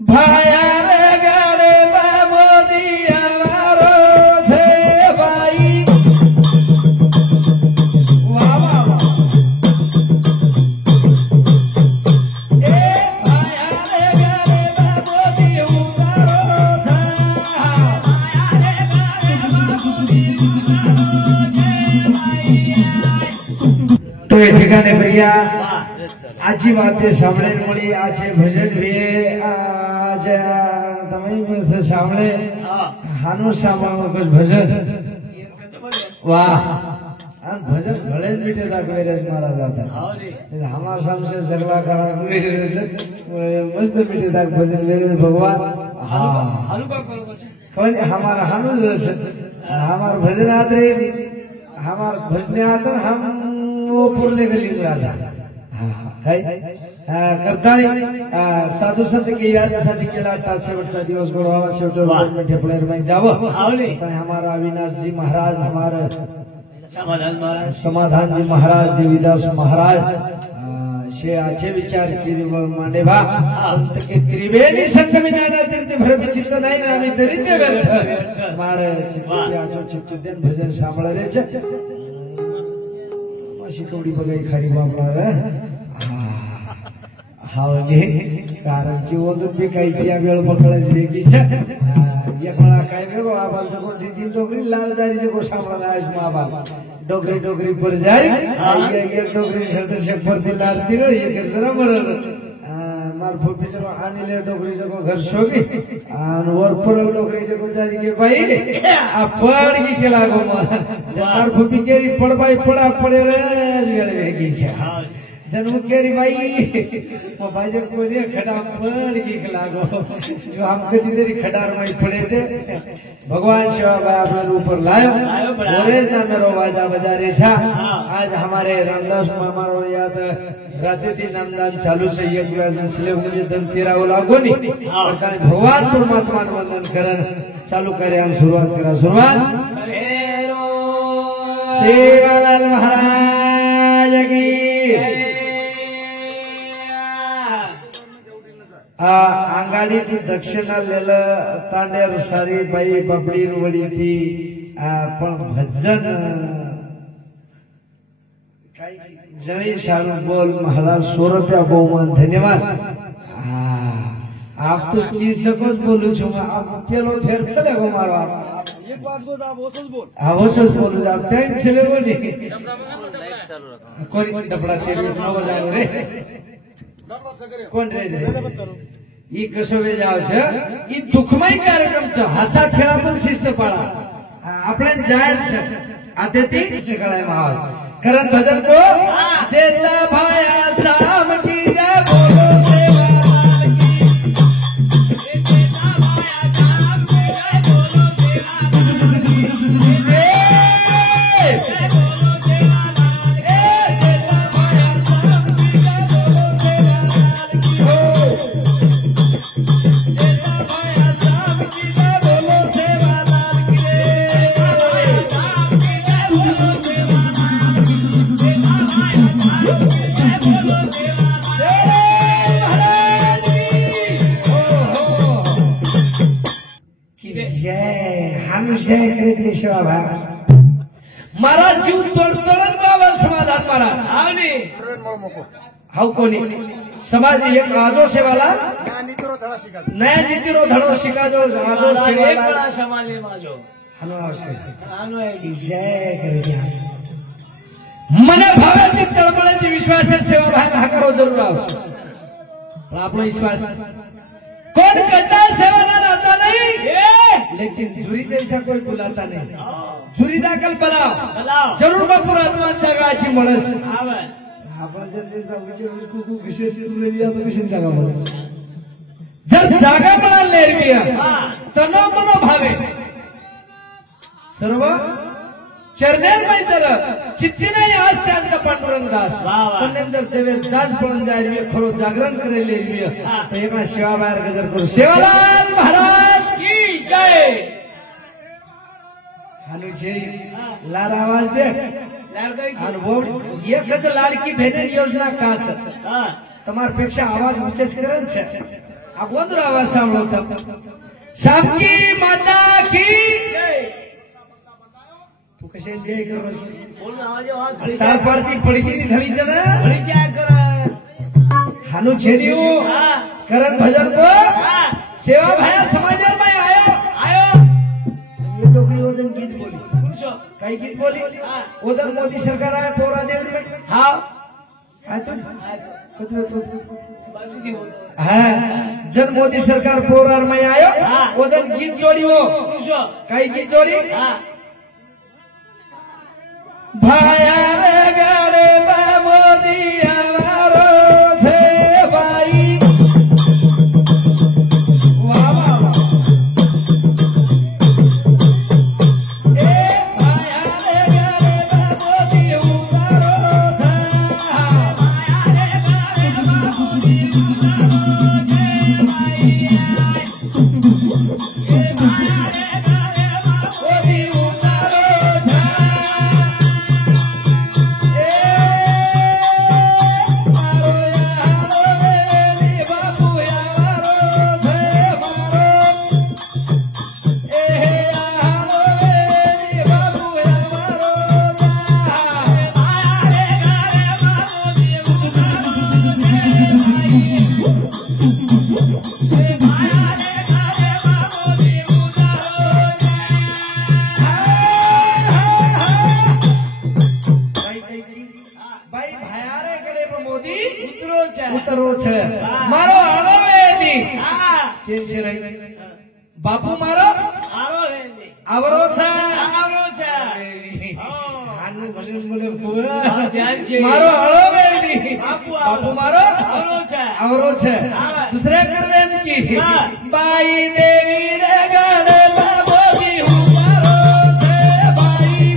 भाया रे गाड़े बाबो दिया मारो छे भाई वाह वाह वाह ए भाया रे गाड़े बाबो दिया मारो छे भाया रे गाड़े बाबो दिया तो ये ठिकाने भैया आजी बातें सामने मળી आ છે ભજન ભી आज તમે મસ્ત સાંભળે હાનું સાંભળો કુછ ભજન વાહ આ ભજન ભલે જ મીઠે તક વેરસ મારા જાતા हमारा सामने जगला करा मस्त मीठे तक भजन वेरस भगवान हानु का करो कोई हमारा हानु हमारा भजन आते हमारा भजन आते हम वो पुरले गली में आजा करताळी साधू संत के यादसाठी केला शेवटचा दिवस गोडवा शेवटच्या ठेपळेर जावं हमारा अविनाश जी महाराज हमारे समाधान जी महाराज देवीदास महाराज शे आचे विचार केली मांडे भा संत के त्रिवेणी संगमी जाना तीर्थ भर विचित्र नाही ना आम्ही तरीचे व्यर्थ मारे चित्त चित्तदेन भजन सांभाळले छे अशी थोडी बघाई खाली बापरा हावगे कारण की ओदून बी काही त्या वेळ पकडायची की एक मला काय वेगो आबाल सगो दीदी डोगरी लाल जारी को सांभाळला आज माबा डोगरी डोगरी पर जाय एक डोगरी घरते शेपर दिला तिरो एक जरा मरन मार फोपी जको आनीले डोगरी जको घर सोगी और वर पर डोगरी जको जारी के भाई आ पड़ की के लागो मार फोपी केरी पड़बाई पड़ा पड़े रे वेळ वेगी छे जन्म केरी भाई वो भाई जब कोई ने खड़ा पड़ की लागो जो हम कदी देरी खडार में पड़े थे भगवान शिवा भाई अपने ऊपर लायो बोले ना मेरो बाजा बजा रे छा आज हमारे रामदास मामारो याद रात्रि दिन नामदान चालू से एक व्याजन छले मुझे धन तेरा लागो नी कारण भगवान परमात्मा ने वंदन करन चालू करे आणि सुरुवात करा सुरुवात सेवालाल महाराज की आंगाडीची दक्षिणा लेलं तांडेर सारी बाई बाबडी वडी ती पण भजन जय सारू बोल महाराज 100 रुपया बहुमान धन्यवाद आप तो की सकत बोलू छो आप पेलो फेर चले गो मारो आप एक बात को आप ओसस बोल हां ओसस बोलू आप टाइम चले बोली कोई डबडा तेरे न बजायो रे कोण रे ई कसोवे जाव छे ई दुखमय कार्यक्रम छे हासा खेळा पण शिस्त पाळा आपण जाय छे आतेती शिकळाय महाराज करण भजन को चेता भाया शाम की जय बोलो सेवा मारा जीव तोडतोडत बाबा समाधान मारा आवनी हाउ कोणी समाज एक आजो सेवाला नया नीतिरो धड़ो शिका जो आजो सेवाला समाज माजो हनो आवश्यक जय करे मने भावाची तळमळाची विश्वासात सेवा भाग हा करो जरूर आव आपला विश्वास कौन करता सेवाला रहता नहीं लेकिन जुरी जैसा कोई बुलाता नहीं जुरी दाखल बनाओ जरूर बापूर आत्मा जगाची मळस आपण जल्दी जाऊचे कुकू विशेष लिया तो विशेष जागा मळस जर जागा मला लेरबिया तनो मनो भावे सर्व चरनेर मैतर चित्ती नाही आज त्यांचा पांडुरंग दास तन्नेंदर देवे दास पळून जायवे खरो जागरण करेले तो एकला सेवा बाहेर गजर करू सेवालाल महाराज की जय हानु जय लाल आवाज दे आणि वो एकच लाडकी बहिणी योजना काच તમાર પેક્ષા આવાજ ઊંચે જ કરે છે अगोदर आवाज सांभळतो सबकी माता की तू कसे जय कर तारपारती पडीची धरी जरा हानु छेड़ियो करण भजन को सेवा भाया समाजर में आयो ये डोकरी ओदन गीत बोली काही गीत बोली ओदन मोदी सरकार आया पोरा देव में हाँ हाँ जन मोदी सरकार पोरार में आयो ओदन गीत जोड़ी वो काही गीत जोड़ी भाया रे गाड़े मोदी हमारो छे भाई वाह वाह ए भाया रे गाड़े मोदी हमारो छे मारो आलो बापू मारो आवरो मारो आलो बापू मारो आवरो दूसरे कर की बाई देवी रे गण बाबोजी मारो बाई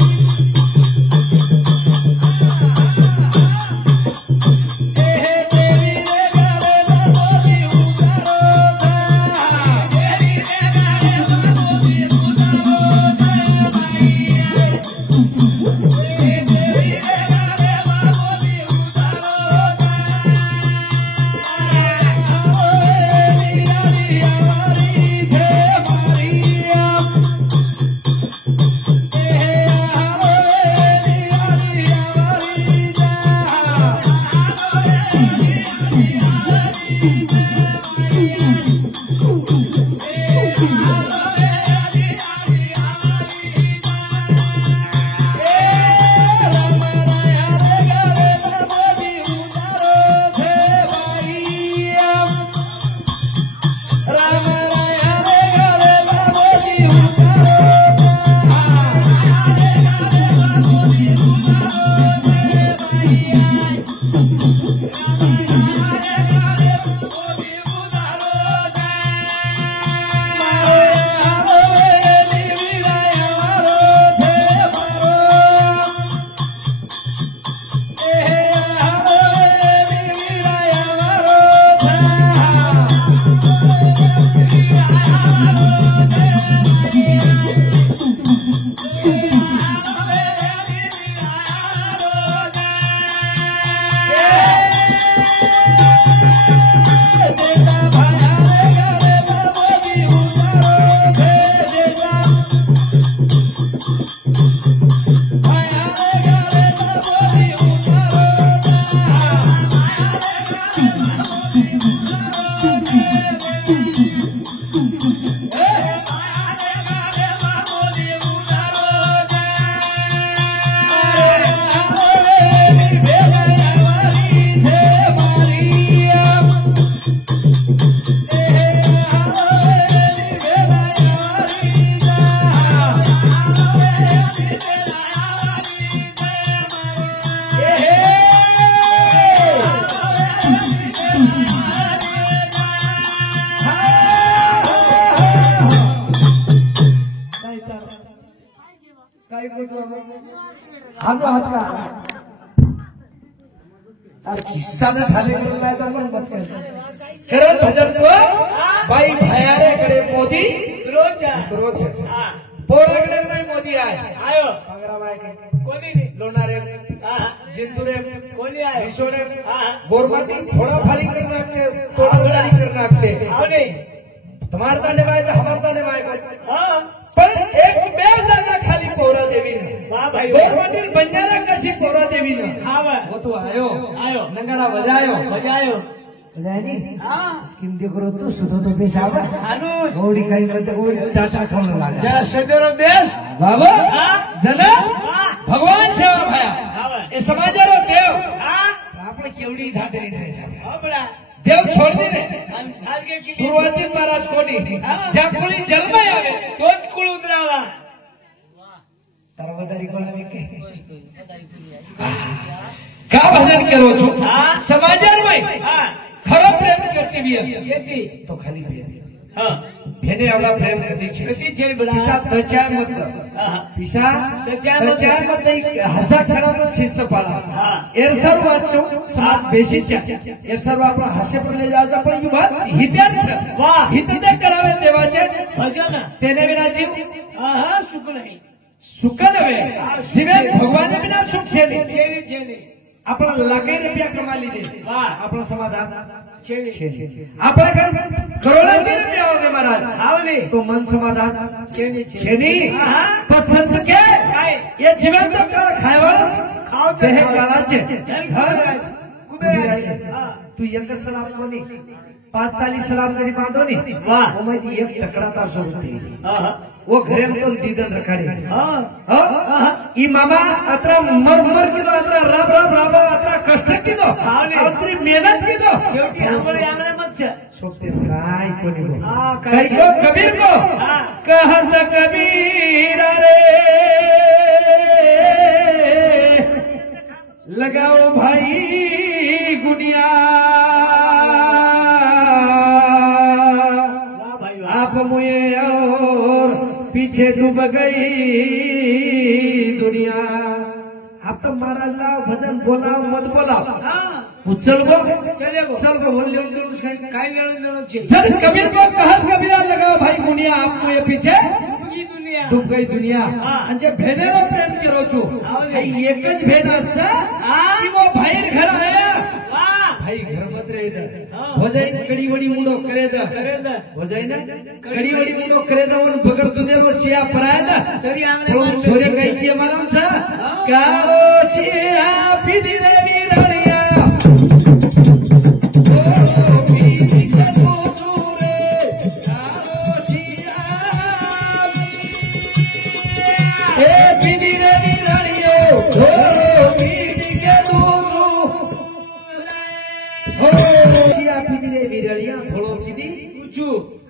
करण भजन को बाई भयारेकडे मोदी रोज पोराकडे नाही मोदी आहे आयो कोणी लोणारे जिंतुरे कोणी आहे विसोडे हा. बोरमाटी थोड़ा फारी कर नाखते थोड़ा फारी कर नाखते आवडे तुम्हारा ताने माय हमारा ताने माय हा पण एक बेव जागा खाली पोरा देवी ने वाह भाई बोरमाटी बंजारा कशी पोरा देवी ने हा वो तो आयो नंगारा बजायो बजानी हा स्कीम दे करो तो सुधो तो पेशाब अनुज गोडी काही करते गोडी टाटा खाऊन लागा जरा सगळं बेस बाबा हा जन हा भगवान सेवा भया हा ए समाजारो देव हा આપણે કેવડી ધાટે રહે છે આપડા દેવ છોડ દે ને આગે की સુરવાતી મહારાજ કોડી જ્યાં કુળી જન્મ આવે तो ज कुळ उतरावा તારા કોલાવી કે કા ભજન કરો છો હા સમાજમાં हा ખરો પ્રેમ કરતી બી येती તો ખાલી બે हा भेने आवडा प्रेम करती છે किती छेड बडा पिसा तच्या मत हा पिसा तच्या मत हसा खराब शिस्त पाळा हा एरसर वाचो समाज बेसीच्या एरसर आपण हास्य पण जायचं पण ही बात हित्याच वाह हित ते करावे देवाचे भजन तेने विना जीव हा हा सुख नाही सुख नव्हे जीवे भगवान विना सुख છે નહીં छेडी छेडी आपण लाखे रुपया कमा લીધે वाह આપણો समाधान छेडी આપણા ઘર કરોડોથી રૂપિયા હોગે महाराज आवली तो मन समाधान छेडी છે નહીં हा पसंद के काय ये जीवन तो काळ खायवाळा खाव देह काळाचे घर कुबेराचे हा तू एकच सलाम कोणी 5 सलाम जरी बांधो नी वाह वो मैं एक टकड़ा तार सोचते हा वो घरे में तो दीदन रखाडे हा हो ई मामा अतरा मर की दो अतरा राब अतरा कष्ट की दो अतरी मेहनत की दो शेवटी आंबळे आंबळे मत सोपते काय कोणी को हा कई को कबीर को हा कहत कबीर रे लगाओ भाई गुनिया आप मुझे और पीछे डूब गई दुनिया आप तो महाराज लाओ भजन बोलाओ मत बोलाओ हा उचल गो चले गो चल गो बोल काय लेणं छे जब कबीर को कहत कबीरा लगाओ भाई गुनिया आपको ये पीछे ही दुनिया डूब गई दुनिया हा. म्हणजे भेनेरो प्रेम करो छू आवले. एकच भेट असं हा. की वो भाई घर आया वाह भाई घर मत रहे दा हा. हो जाए कड़ी वड़ी मुंडो करे दा करे दा हो जाए ना कड़ी वड़ी मुंडो करे दा और बगर दुनेरो चिया पराया दा तरी आंगणे तो मानले छोरे छे. कही के मालूम छा हा. काओ चिया पीदी रे वीरलिया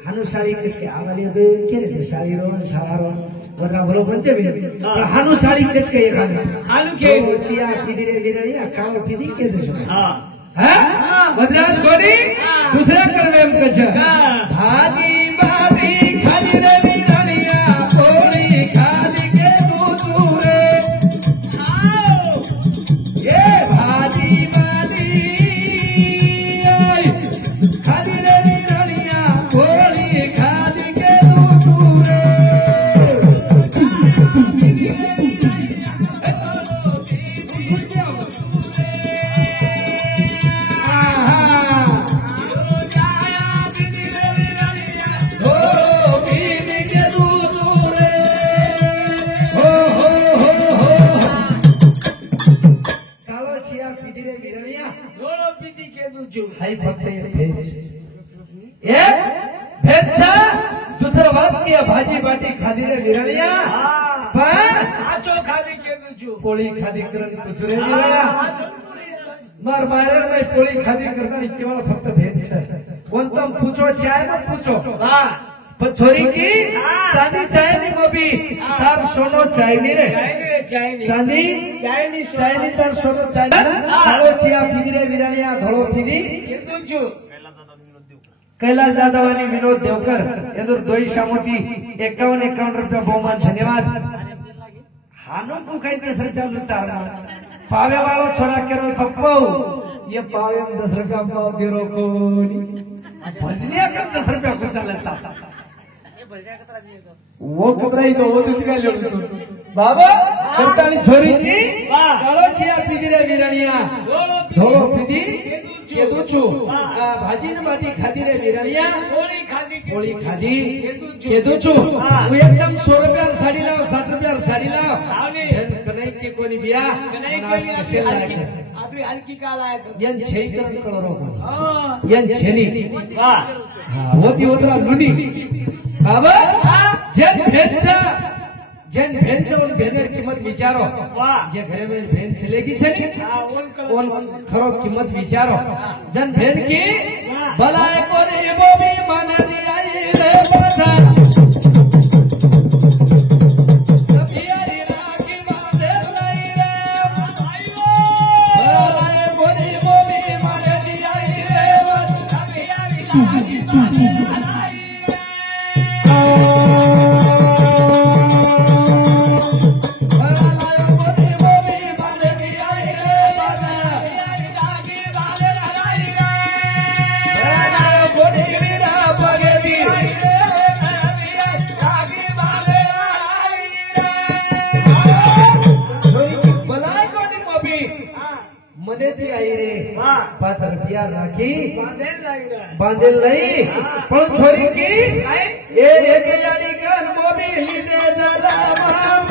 हानुशाळी कशी आवाली केले शाळी रोण शाळा रोण वरना भलो पंचे बी हानुशाळी कच काही एखादी हानु के सिया पिदी रे विरळिया काव पिदी के देशो हा हा मद्रास कोणी दुसऱ्या कडे कच भाजी बाबी खाली रे विरळिया पोळी खाली के तू रे ये भाजी बाबी खाली रे विरळिया पोळी खाली के तू रे दुसरं वाक्य भाजी बाटी खादी रे विरळिया पण आचो खादी के दुजू पोळी खादी करत कुचरे विरळ्या मार मायर में पोळी खादी करता केवळ फक्त भेद છે कोणतं पूछो चाय मत पूछो वाह पण छोरी की चांदी चाय नी मोबी तार सोनो चाय नी रे चाइनी चांदी चाय नी तार सोनो चाय काळो चिया पीदी रे विरळिया धोळो पीदी के दुजू कैलास जाधव आणि विनोद देवकर एदूर दोई शामोती 51 रुपया बहुमान धन्यवाद हानो को कई 10 रुपया लुटार पावे वालो छोरा केरो थप्पो ये पावे में 10 रुपया पाव देरो कोनी भजनिया कम 10 रुपया को चलता वो कतरा ही तो वो तुझे का ले बाबा કરતાલી છોરી કી વાહ. કાળો ચિયા પીધી રે વિરણિયા ધોળો પીધી કેદું છું ભાજી ને બાટી ખાધી રે વિરણિયા કોળી ખાધી હોળી ખાધી કેદું છું હું એકદમ 100 રૂપિયા સાડી લાવ 60 રૂપિયા સાડી લાવ આવને. બેન કનઈ કે કોની બ્યાહ કનાઈ અને આજ કેવી કશે લાગે આપણી હલકી કાલ આયા તો. યન છે કરણ કળરો કોની હા. યન છેની વાહ. હોતી હોતરા લુડી હવે જેન ભેંસ જેન ભેંસ ઓન ભેંસની કિંમત વિચારો વાહ. જે ઘરે में ભેંસ ચલેગી છે ને આ ઓન કલર. ઓન ખરો કિંમત વિચારો જન ભેન કી વાહ. ભલાય કોની બોબી માનની આઈ રે પાછા સફિયારી રાખી બાંધે લઈ રે ભલાય કોની બોબી માનની આઈ રે પાછા સફિયારી રાખી બાંધે લઈ રે મને થી આઈ રે વાહ. 5 રૂપિયા રાખી બાંધેલ લાગી રહ્યા. બાંધેલ લઈ પણ છોરી કી કાંઈ? એ એક યાની કન મોબી લીધે જલામાં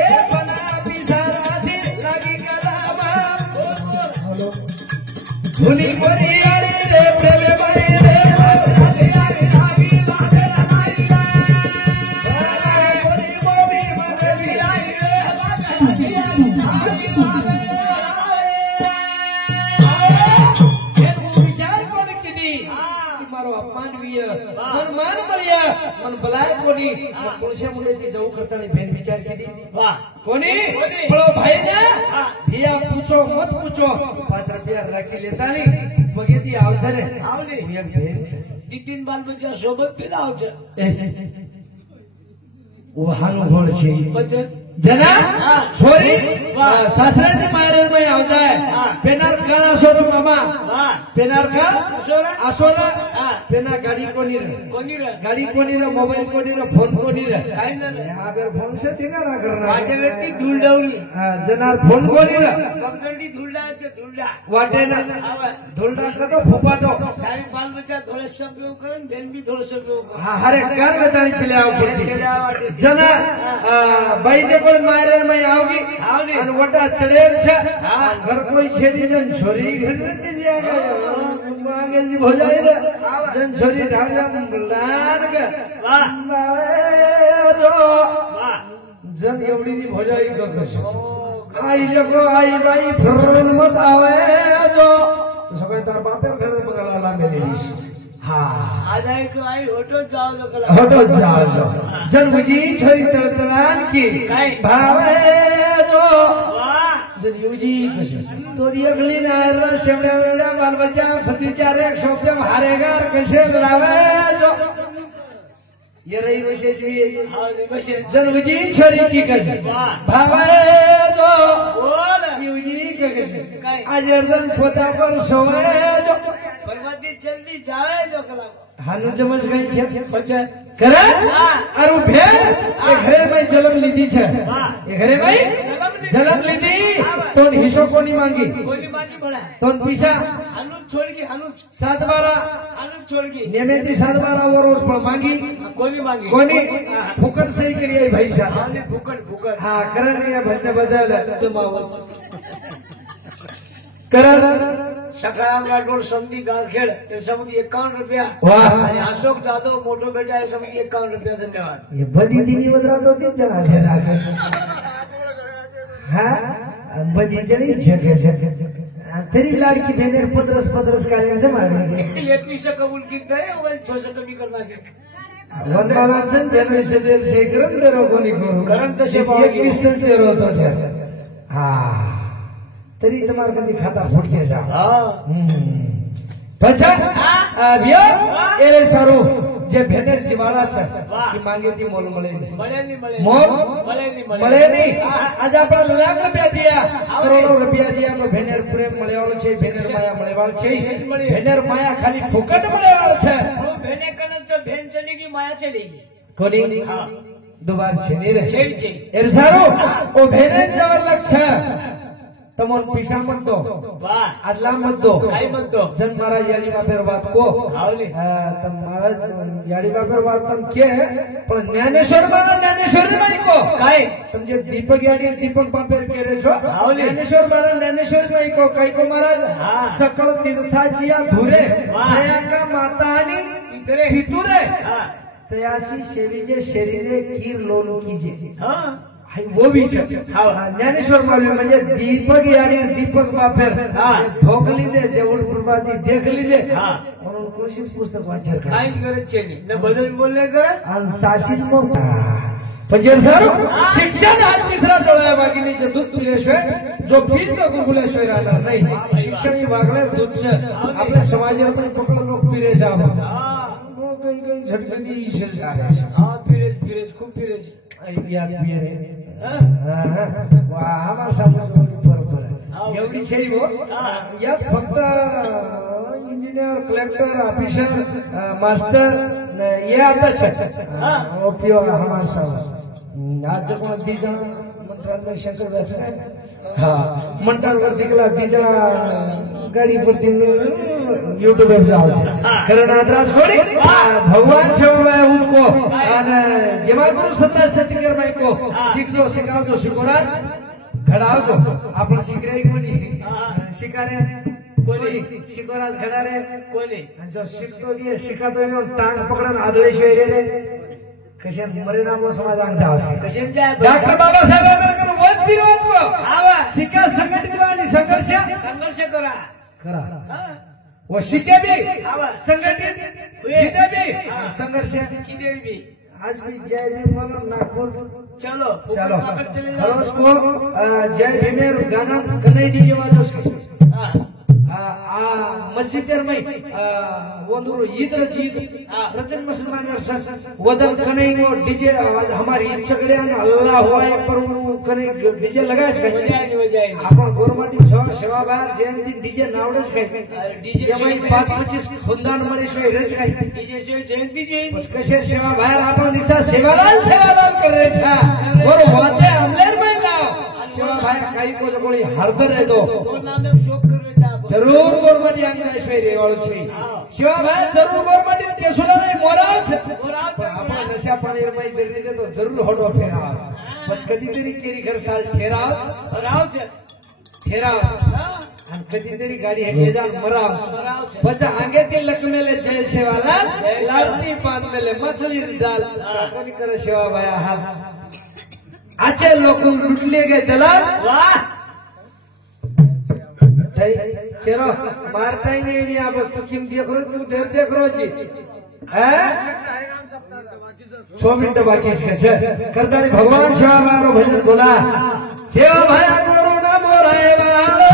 એ બના પીસારાથી લાગી ગલામાં ધૂની કોરી આડી રે પ્રેમે બની રે લાગી લાગી બાંધે લગાઈ રે કોરી મોબી મને આઈ રે વિચાર કોને કીધી મારો અપમાન વિય મન માન મળ્યા મન ભલાય કોની કોળશે મુંડેથી જવું કરતા નહીં બેન વિચાર કીધી વાહ. કોની કોની? બોલો ભાઈ ને હા. ભૈયા પૂછો મત પૂછો 5 રૂપિયા રાખી લેતા નહીં પગેથી આવશે ને આવને. હું એક બેન છે નીતિન બાલ બચ્ચા સોબત પેલા આવશે. હાનું ગોળ છે બચ્ચા. જના હા. છોરી વાહ. સાસરાની મારે માં આવતા હા. પેનાર કાણા સોરો મામા વાહ. પેનાર કા અસોરા? આસોરા હા. પેના ગાડી કોની રે કોની રે? ગાડી કોની રે મોબાઈલ કોની રે ફોન કોની રે કાંઈ ના રે. આગળ ફોન છે તેના ના કરના વાટે વ્યક્તિ ધૂળડાવડી. હા જનાર ફોન કોની રે પગદંડી ધૂળડા કે ધૂળડા. વાટે ના આવે. ધોલડા કતો ફોપાટો સારી બાલ બચ્ચા ધોળે શબ્દ કરે ને બેન બી ધોળે શબ્દ કરે. હા હારે કાર બતાડી છે આવ પડતી જના ભાઈ જે પણ મારે માં આવગી આવને. અને વટા ચડેલ છે હા. ઘર કોઈ છેડી જન છોરી ઘર નથી જ્યાં માંગે જી ભોજાઈ રે જન છોરી ઢાળ્યા મુલાન કે વાહ. જો વાહ. જન એવડી ની ભોજાઈ કરતો છે આઈ જકો આઈ ભાઈ ફરન મત આવે જો સગા તાર બાપે ફેર બગલા લાંબેલી છે હા આજ આઈ તો આઈ હોટો જ જાઓ તો કલા. હટો જાઓ છો જન્મજી છોરી તરતલાન કી કાંઈ? ભાવે જો વાહ. જન્મજી કશે તોરી અગલી ના શેવડા બાલ બચ્ચા ભતીજા રે શોપે હારેગાર કશે લાવે જો ये रही वैसे જોઈએ આવને બસે. જન્મજી છોરી કી કશે વાહ. ભાવે જો બોલ. યુજી કે કશે કાંઈ? આજે અર્ધન ફોટા પર સોવે જો ભગવતી જલ્દી જાવે જો કલા. હાનું જમજ ગઈ છે બચ્ચા કરે હા. અરુ ભે એ ઘરે માં જલમ લીધી છે હા. એ ઘરે માં જલમ લીધી તો હિસ્સો કોની માંગી કોની બાજી ભળા. તો પૈસા હાનું છોડ કે હાનું 7 બારા હાનું છોડ કે નેમેથી 7 બારા વરોસ પણ માંગી કોની માંગી. કોની ફુકટ સહી કરી આવી ભાઈ સાહેબ હાને ભૂકડ ભૂકડ. હા કરણ ને ભજને બજાલે કરણ સખારામ રાઠોડ સમજી ગાંખેડ એ સમજી 51 રૂપિયા. વાહ અને અશોક જાદવ મોટો બેટા એ સમજી 51 રૂપિયા. ધન્યવાદ. ये बड़ी दीनी वदरा तो तीन जना છે રાખે હા બધી જણી છે કે છે तेरी लाडकी बहनेर पदरस काले છે મારે એટલી સે કબૂલ કી ગયે ઓલ 600 ટકી કરવા કે વંદના જન જનવી સે દેર સે કરમ દેરો કોની કોરું કરમ તો છે 21 સે દેરો તો હા तेरी તમાર કદી ખાતા ફૂટકે જા હા. પછા આવ્યો એ સારું જે ભેનેર જીવાળા છે વાહ. એ માંગે તી મોલ મળે નહીં. મળે નહીં મળે મોલ મળે નહીં મળે નહીં. આજે આપણે લાખ રૂપિયા દિયા, હા. કરોડો રૂપિયા દિયા તો ભેનેર પ્રેમ મળેવાળો છે, ભેનેર માયા મળેવાળ છે. ભેનેર માયા ખાલી ફોકટ મળેવાળ છે. બેને કનક તો બેન ચલી ગઈ માયા ચલી ગઈ કોની હા દુબાર છે ની રે છે છે એર સારું ઓ ભેનેર જવા લગ છે તમોન પૈસા મત દો, વાહ આદલા મત દો, કાઈ મત દો. જન મારા યાડી બાપેર વાત કો આવલી તમ મારા યાડી બાપેર વાત તમ કે પણ જ્ઞાનેશ્વર માં કો કાઈ તમ જે દીપક યાડી દીપક બાપેર કે રે છો આવલી. જ્ઞાનેશ્વર માં કો કઈ કો મહારાજ હા. સકળ તીર્થાચિયા ધુરે વાહ. જયાકા માતાની ઇતરે પિતુરે હા तयासी सेविजे शरीरे कीर लोन कीजिए હા हाय वो भी है ज्ञानेश्वर मालूम म्हणजे दीपक यानी दीपक बापेर हाँ. ठोक लीधे जेवढ प्रभाती देख लीधे हाँ. म्हणून कोशिश पुस्तक वाचन करा કાઈ ગરજ છે નહીં ને બદલ બોલે કરે आणि साशीच मग म्हणजे सर शिक्षण हा तिसरा डोळ्या बागिनीचे दूध पिल्याशिवाय जो पीत तो गुगुल्याशिवाय राहणार नाही. शिक्षण ही वागणार दूधचं आपल्या समाजावर पण पकडून लोक पिरे जावं હા काही काही झटकनी ईश्वर હા પીરેશ પીરેશ खूप पीरेश याद पिरे હા आम्हाला समजा बरोबर एवढी छे हो यात फक्त इंजिनियर कलेक्टर ऑफिसर मास्टर ये आताच ओपीओ हमारा सब आज कोण दिजा मंत्रालय शंकर व्यास हा मंटावर दिगला दिजा गाडी परती यूट्यूब वर जाव છે કરણાત્રાસ કોડી ભગવાન સેવા ઉनको અને જેમાં ગુરુ સત્તા સત્યકર ભાઈ को શીખજો શીખાવજો શીખોરાજ ઘડાવજો આપણે શીખરે એક બની શીખારે કોની શીખોરાજ ઘડારે કોની જો શીખતો ગયે શીખાતો એનો તાણ પકડન આદળે છે રે કશે મરીનામો સમાધાન જાવશે કશે જાય ડॉक्टर बाबासाहेब आंबेडकर वस्ती रोज को આવા शिका संघटित आणि संघर्ष સંઘર્ષ કરા करा હા वो शिके भी आवा. संघटित विदे भी संघर्ष किधर भी आज भी जय भीम बोलो नागपुर चलो चलो ऊपर चले जाओ खरोज को जय भीमेर गाना कनेडी जेवा जोश हाँ आ मस्जिद में वो ईद जीद रचन मुसलमान वदन कने वो डीजे हमारी ईद सगळे अल्लाह हुआ पर कने डीजे लगाय છે आपण गवर्नमेंट सेवा बार जयंती डीजे नावडच काय डीजे एमाई 5-25 खुंदान मरे शोय रेच काय डीजे शिवाय जयंती जयंती कसे सेवा बाहेर आपण निस्ता सेवालाल करे छा और वाते हमलेर में लाव सेवा बाहेर काही कोणी हळदर येतो तो नाम शोक कर रहे थे जरूर गवर्नमेंट यांचा ऐश्वर्य वाळू છે સેવા બાહેર જરૂર ગવર્નમેન્ટ કેસુલા નહીં મોરાજ आपण नशा पाणी रमाई जरी देतो जरूर होडो फेराव बस कधीतरी केरी घर साल ठेराव आणि कधीतरी गाडी हे जाल मराव बस आगे ते लकमेले जय सेवाला लाडती बांधलेले मछली जाल कोणी करे सेवा बाया हा आचे लोक लुटले गे दलाल वाह केरो मारता ही नहीं आ बस तू किम देख रो तू देर देख रो जी हैं 6 मिनिट बाकी છે करताली भगवान सेवा मारो भजन बोला सेवा भया गुरु ना मोराए वालो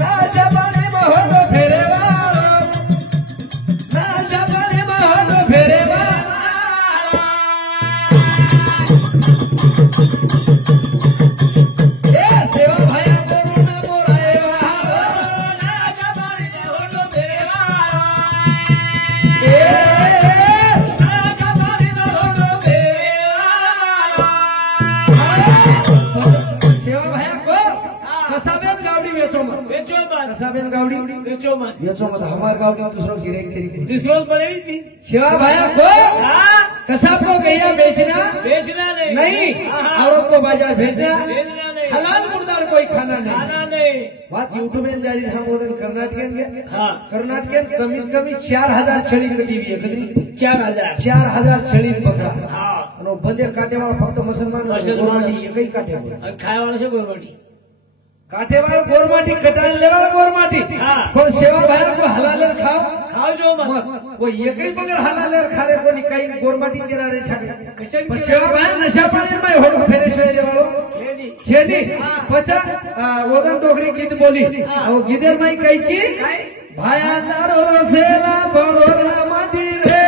ना जबाने महोलो फेरे वालो ना जबाने महोलो फेरे वालो ए सेवा भया गुरु ना मोराए वालो ना जबाने महोलो फेरे वालो ए सेवा भया को कसाबेन गावडी वेचो मत कसाबेन गावडी वेचो मत हमार गावडी दूसरो गिरे तेरी दूसरों पड़ेगी थी सेवा भया को हाँ कसाब को गैया बेचना बेचना नहीं औरत को बाजार भेजना भेजना नहीं हलाल मुर्दार कोई खाना नहीं खाना नहीं बात यूट्यूब में जारी संबोधन कर्नाटक हाँ कर्नाटक कमीत कमी 4000 छड़ी कटी हुई है कभी 4000 छड़ी पकड़ा हाँ और बंदे काटे वाला फक्त मुसलमान गोरमाटी एक ही काटे और खाए वाले से गोरमाटी काटे वाला गोरमाटी कटाल ले वाला गोरमाटी हाँ। पर सेवा भाई को हलाल खाओ खाओ जो मत वो एक ही बगैर हलाल खारे को निकाई गोरमाटी केरा रे छाटे कैसे पर सेवा भाई नशा पानी में होड़ फेरे सोए वालो छेनी पचा वदन टोकरी गीत बोली वो गीदर में कई की भाया नारो सेला बड़ोरा मदी रे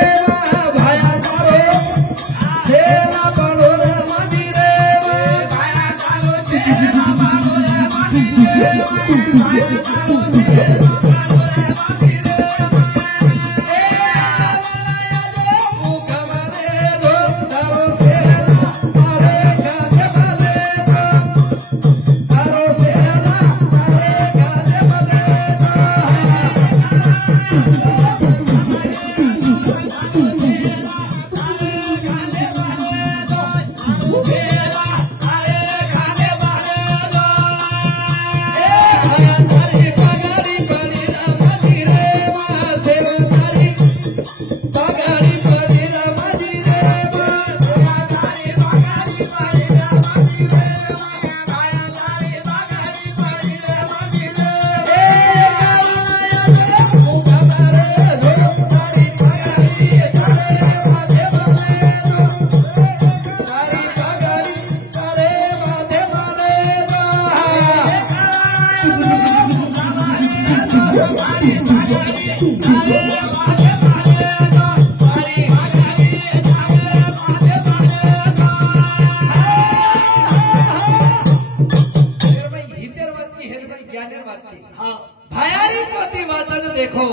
भयारी पोती वाचन देखो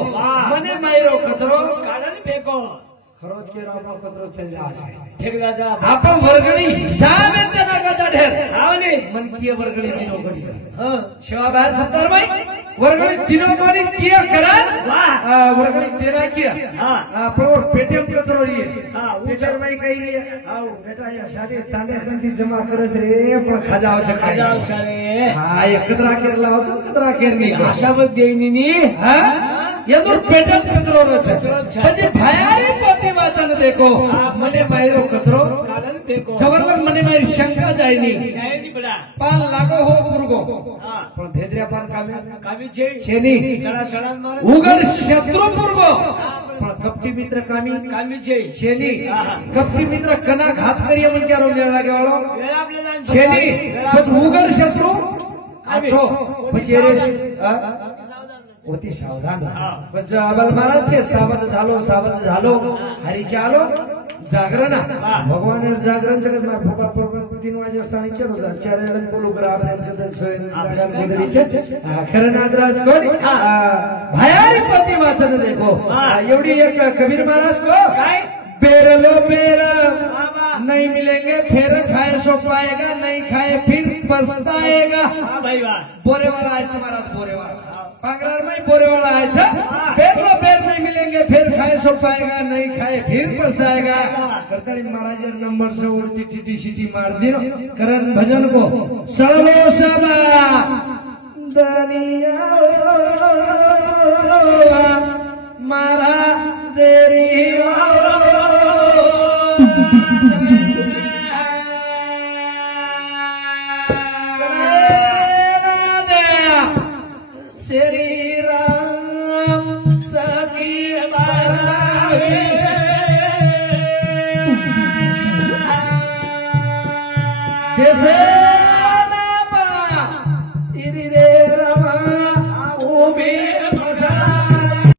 मने मायरो कचरो काढून फेको खरोच के रामा कचरो चल जाए फेकला जा आपण वर्गणी हिसाबे त्यांना कदा ढेर आवले मनकीय वर्गणी दिनो करी हां शिवा बाहेर सत्तर बाई वर्गणी दिनो करी किया करा वर्गणी तेरा किया आपण पेटीएम कचरो लिए पेटर बाई काही आव बेटा या शादी तांडे कंती जमा करस रे पण खाजाव छ खाजाव छळे हा एकत्र केर लावतो कचरा केर नाही आशाबत देईनी नी हा यदुर पेटीएम कचरो रच म्हणजे भयारी पोती वाचन देखो मने मायरो कचरो काढून फेको जबरदस्त मने मारी शंका जायनी जायनी बडा पान लागो हो गुरगो हां पण भेद्र्या पान कामी छे छेनी सडा सडा मार उगड शत्रु पूर्व पण कपटी मित्र कामी छे छेनी कपटी मित्र कना घात करिए मन क्या रो मेळा गेवाळो वेळ आपल्याला छेनी पण उगड शत्रु आछो म्हणजे रे होती सावधान म्हणजे अबल महाराज के सावध झालो हरीचे आलो जागरण भगवान जागरण जगत में भोपा पर 3 वाजे स्थानी चलो जा चार पोलो ग्राम जागरण गोदरीचे खरं नागराज कोण भयारी पती वाचन देखो एवढी एक कबीर महाराज को काय बेरलो बेर नहीं मिलेंगे फिर खाए सो पाएगा नहीं खाए फिर पछताएगा भाई वाह बोरे वाला आज तुम्हारा बोरे वाला पागलर में बोरे वाला है बेरलो बेर नहीं मिलेंगे फिर खाए सो पाएगा नहीं खाए फिर पछताएगा करताड़ी महाराज नंबर से उड़ती टीटी सीटी मार दी करण भजन को सड़लो सबा दनिया मारा तेरी श्री राम सखी रे